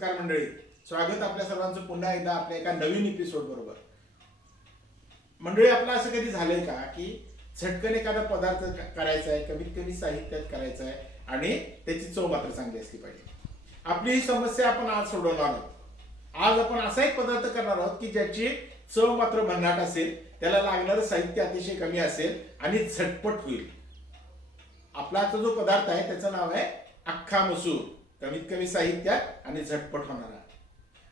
नमस्कार मंडळी, स्वागत आपल्या सर्वांचं पुन्हा एकदा आपल्या एका नवीन एपिसोड बरोबर. मंडळी, आपलं असं कधी झालंय का की झटकन एखादा पदार्थ करायचा आहे, कमीत कमी साहित्यात करायचा आहे आणि त्याची चव मात्र चांगली असली पाहिजे. आपली ही समस्या आपण आज सोडवणार आहोत. आज आपण असा एक पदार्थ करणार आहोत की ज्याची चव मात्र भन्नाट असेल, त्याला लागणारं साहित्य अतिशय कमी असेल आणि झटपट होईल. आपला जो पदार्थ आहे त्याचं नाव आहे अख्खा मसूर. कमीत कमी साहित्यात आणि झटपट होणारा.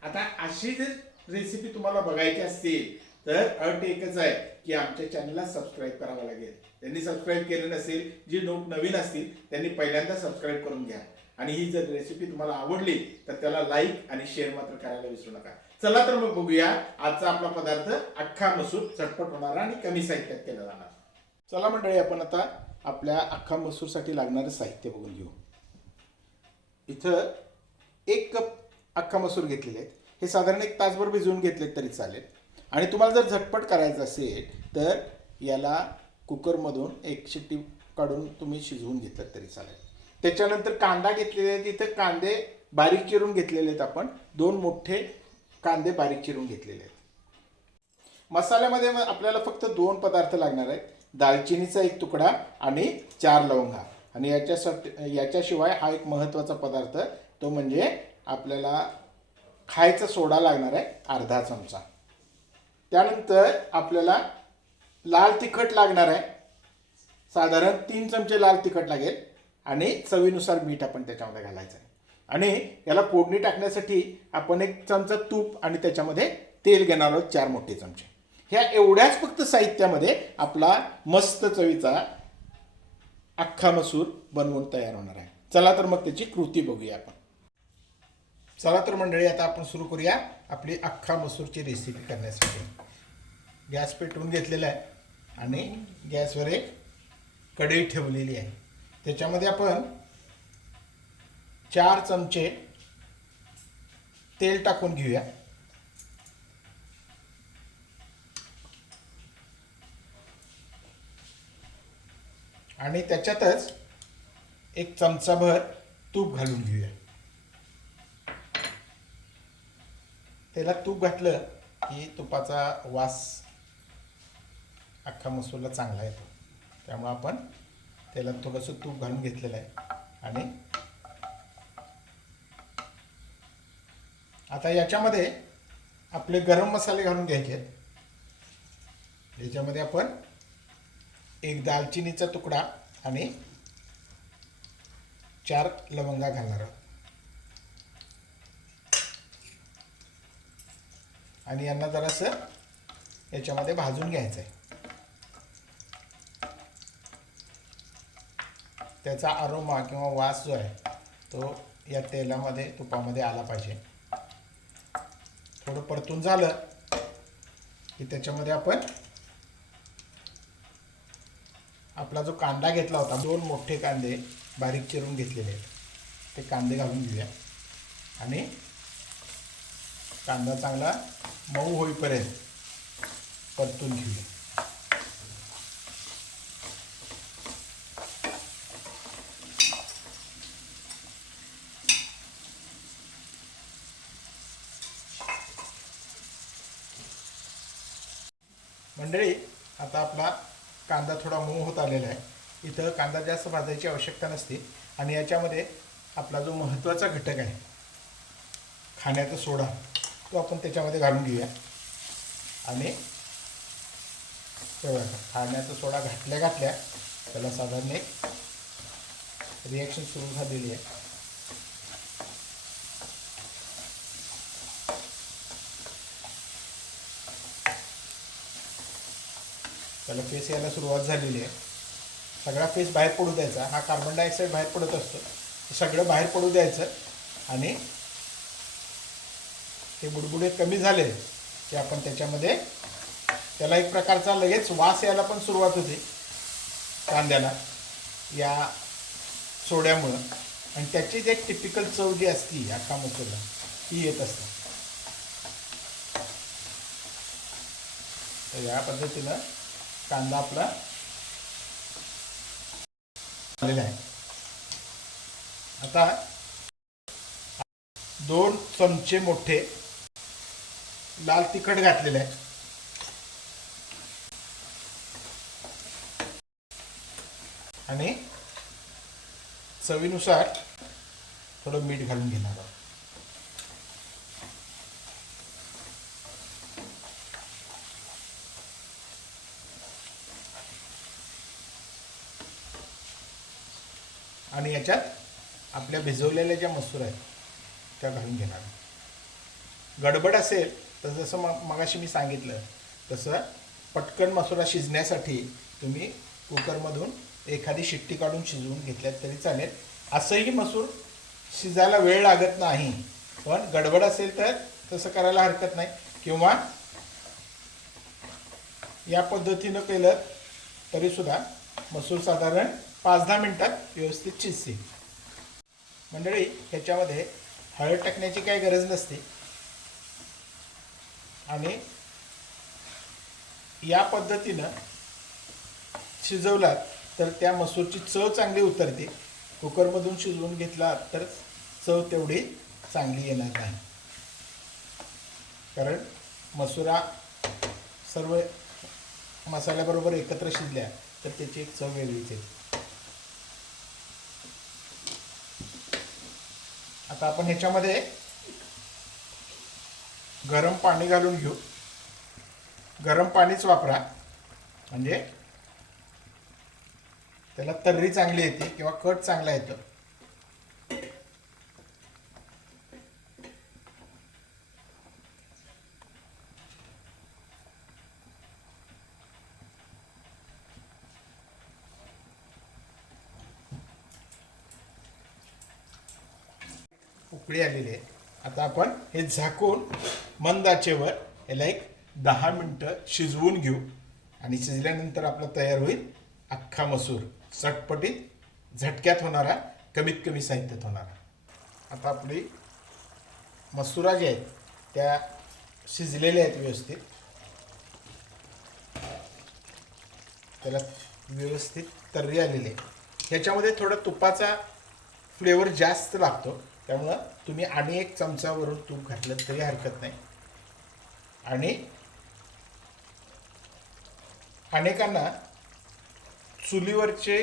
आता अशी जर रेसिपी तुम्हाला बघायची असतील तर अट एकच आहे की आमच्या चॅनलला सबस्क्राईब करावं लागेल. त्यांनी सबस्क्राईब केलं नसेल, जी लोक नवीन असतील त्यांनी पहिल्यांदा सबस्क्राईब करून घ्या. आणि ही जर रेसिपी तुम्हाला आवडली तर त्याला लाईक आणि शेअर मात्र करायला विसरू नका. चला तर मग बघूया आजचा आपला पदार्थ अख्खा मसूर, झटपट होणारा आणि कमी साहित्यात केला जाणार. चला मंडळी, आपण आता आपल्या अख्खा मसूरसाठी लागणारं साहित्य बघून घेऊ. इथं 1 कप अख्खा मसूर घेतलेले आहेत. हे साधारण 1 तासभर भिजवून घेतलेत तरी चालेल. आणि तुम्हाला जर झटपट करायचं असेल तर याला कुकरमधून 1 शिट्टी काढून तुम्ही शिजवून घेतलं तरी चालेल. त्याच्यानंतर कांदा घेतलेले आहेत. इथं कांदे बारीक चिरून घेतलेले आहेत. आपण 2 मोठे कांदे बारीक चिरून घेतलेले आहेत. मसाल्यामध्ये आपल्याला फक्त 2 पदार्थ लागणार आहेत. दालचिनीचा 1 तुकडा आणि 4 लवंगा. आणि याच्याशिवाय हा एक महत्त्वाचा पदार्थ, तो म्हणजे आपल्याला खायचा सोडा लागणार आहे अर्धा चमचा. त्यानंतर आपल्याला लाल तिखट लागणार आहे. साधारण 3 चमचे लाल तिखट लागेल. आणि चवीनुसार मीठ आपण त्याच्यामध्ये घालायचं आहे. आणि याला फोडणी टाकण्यासाठी आपण 1 चमचा तूप आणि त्याच्यामध्ये तेल घेणार आहोत 4 मोठे चमचे. ह्या एवढ्याच फक्त साहित्यामध्ये आपला मस्त चवीचा अख्खा मसूर बनवून तयार होणार आहे. चला तर मग त्याची कृती बघूया आपण. चला तर मंडळी, आता आपण सुरू करूया आपली अख्खा मसूरची रेसिपी करण्यासाठी. गॅस पेटवून घेतलेला आहे आणि गॅसवर एक कढई ठेवलेली आहे. त्याच्यामध्ये आपण 4 चमचे तेल टाकून घेऊया. आणि त्याच्यातच 1 चमचाभर तूप घालून घेऊया. त्याला तूप घातलं की तुपाचा वास अख्खा मसूरला चांगला येतो. त्यामुळे आपण त्याला थोडंसं तूप घालून घेतलेलं आहे. आणि आता याच्यामध्ये आपले गरम मसाले घालून घ्यायचे आहेत. याच्यामध्ये आपण 1 दालचिनीचा तुकडा आणि 4 लवंगा घालणार आहोत. आणि यांना जरासं याच्यामध्ये भाजून घ्यायचं आहे. त्याचा अरोमा किंवा वास जो आहे तो या तेलामध्ये, तुपामध्ये आला पाहिजे. थोडं परतून झालं की त्याच्यामध्ये आपण आपला जो कांदा घेतला होता, 2 मोठे कांदे बारीक चिरून घेतलेले आहेत, ते कांदे घालून घेऊया. आणि कांदा चांगला मऊ होईपर्यंत परतून घेऊया. मंडळी, आता आपला कांदा थोडा मऊ होत आलेला आहे. इथं कांदा जास्त भाजायची आवश्यकता नसते. आणि याच्यामध्ये आपला जो महत्त्वाचा घटक आहे खाण्याचा सोडा, तो आपण त्याच्यामध्ये घालून घेऊया. आणि खाण्याचा सोडा घातल्या त्याला साधारण एक रिॲक्शन सुरू झालेली आहे. त्याला फेस यायला सुरुवात झालेली आहे. सगळा फेस बाहेर पडू द्यायचा. हा कार्बन डायऑक्साईड बाहेर पडत असतो, ते सगळं बाहेर पडू द्यायचं. आणि ते बुडबुडे कमी झाले की आपण त्याच्यामध्ये त्याला एक प्रकारचा लगेच वास यायला पण सुरुवात होते कांद्याला या सोड्यामुळं. आणि त्याचीच एक टिपिकल चव जी असती अख्खा मसूरला, ती येत असते. तर या पद्धतीनं कांदा आपला झालेला आहे. आता 2 चमचे मोठे लाल तिखट घातलेलं आहे आणि चवीनुसार थोडं मीठ घालून घेणार आहोत. आणि याच्यात आपल्या भिजवलेल्या ज्या मसूर आहेत त्या घालून घेणार. गडबड असेल तर जसं मगाशी मी सांगितलं तसं पटकन मसुरा शिजण्यासाठी तुम्ही कुकरमधून एखादी शिट्टी काढून शिजवून घेतल्यात तरी चालेल. असंही मसूर शिजायला वेळ लागत नाही, पण गडबड असेल तर तसं करायला हरकत नाही. किंवा या पद्धतीनं केलं तरीसुद्धा मसूर साधारण 5-10 मिनिटात व्यवस्थित शिजते. मंडळी, ह्याच्यामध्ये हळद टाकण्याची काही गरज नसते आणि या पद्धतीनं शिजवलात तर त्या मसूरची चव चांगली उतरते. कुकरमधून शिजवून घेतला तर चव तेवढी चांगली येणार नाही, कारण मसुरा सर्व मसाल्याबरोबर एकत्र शिजल्या तर त्याची एक चव वेगळीच येते. आता आपण ह्याच्यामध्ये गरम पाणी घालून घेऊ. गरम पाणीच वापरा, म्हणजे त्याला तर्री चांगली येते किंवा कट चांगला येतो. उकळी आलेली आहे. आता आपण हे झाकून मंद आचेवर याला एक 10 मिनिटं शिजवून घेऊ आणि शिजल्यानंतर आपलं तयार होईल अख्खा मसूर, चटपटीत झटक्यात होणारा, कमीत कमी साहित्यात होणारा. आता आपली मसुरा जे आहेत त्या शिजलेल्या आहेत व्यवस्थित. त्याला व्यवस्थित तर्री आलेली आहे. ह्याच्यामध्ये थोडा तुपाचा फ्लेवर जास्त लागतो, त्यामुळं तुम्ही आणि 1 चमचावरून तूप घातलं तरी हरकत नाही. आणि अनेकांना चुलीवरचे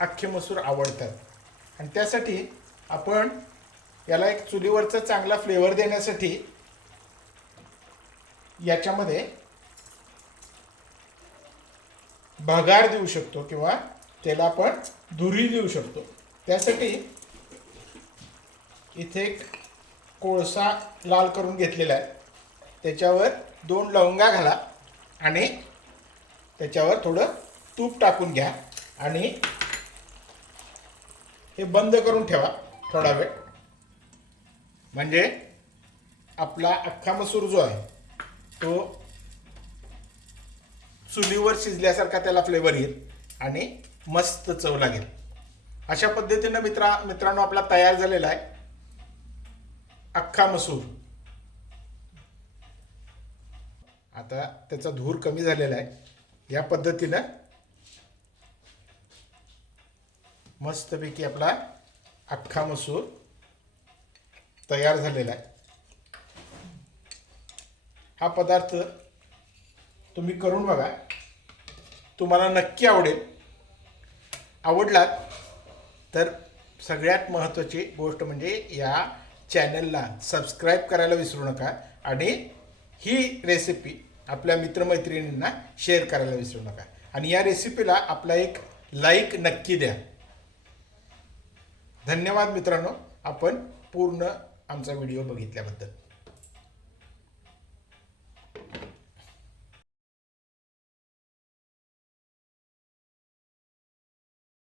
अख्खे मसूर आवडतात आणि त्यासाठी आपण याला एक चुलीवरचा चांगला फ्लेवर देण्यासाठी याच्यामध्ये भगार देऊ शकतो किंवा त्याला आपण धुरी देऊ शकतो. त्यासाठी इथे एक कोळसा लाल करून घेतलेला आहे, त्याच्यावर 2 लवंगा घाला आणि त्याच्यावर थोडं तूप टाकून घ्या आणि हे बंद करून ठेवा थोडा वेळ. म्हणजे आपला अख्खा मसूर जो आहे तो चुलीवर शिजल्यासारखा त्याला फ्लेवर येईल आणि मस्त चव लागेल. अशा पद्धतीनं मित्रांनो आपला तयार झालेला आहे अख्खा मसूर. आता त्याचा धूर कमी झालेला आहे. या पद्धतीनं मस्तपैकी आपला अख्खा मसूर तयार झालेला आहे. हा पदार्थ तुम्ही करून बघा, तुम्हाला नक्की आवडेल. आवडलात तर सगळ्यात महत्त्वाची गोष्ट म्हणजे या चॅनलला सबस्क्राईब करायला विसरू नका आणि ही रेसिपी आपल्या मित्रमैत्रिणींना शेअर करायला विसरू नका. आणि या रेसिपीला आपला एक लाईक नक्की द्या. धन्यवाद मित्रांनो, आपण पूर्ण आमचा व्हिडिओ बघितल्याबद्दल.